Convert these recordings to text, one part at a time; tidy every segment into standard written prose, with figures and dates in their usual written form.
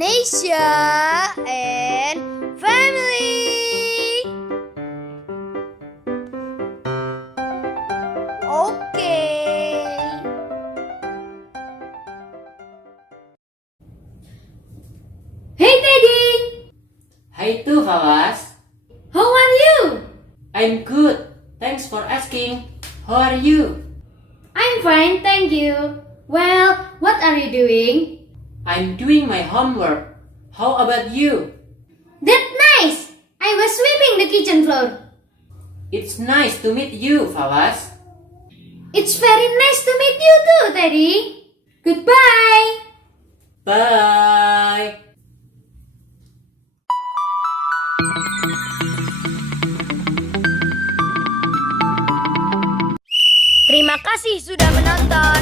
Indonesia and family. Okay. Hey Teddy! Hai tu Fawwaz, How are you? I'm good. Thanks for asking. How are you? I'm fine, thank you. Well, what are you doing? I'm doing my homework. How about you? That's nice! I was sweeping the kitchen floor. It's nice to meet you, Fawwaz. It's very nice to meet you too, Teddy. Goodbye! Bye. Terima kasih sudah menonton.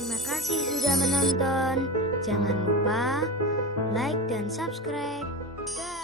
Terima kasih sudah menonton. Jangan lupa like dan subscribe. Dah.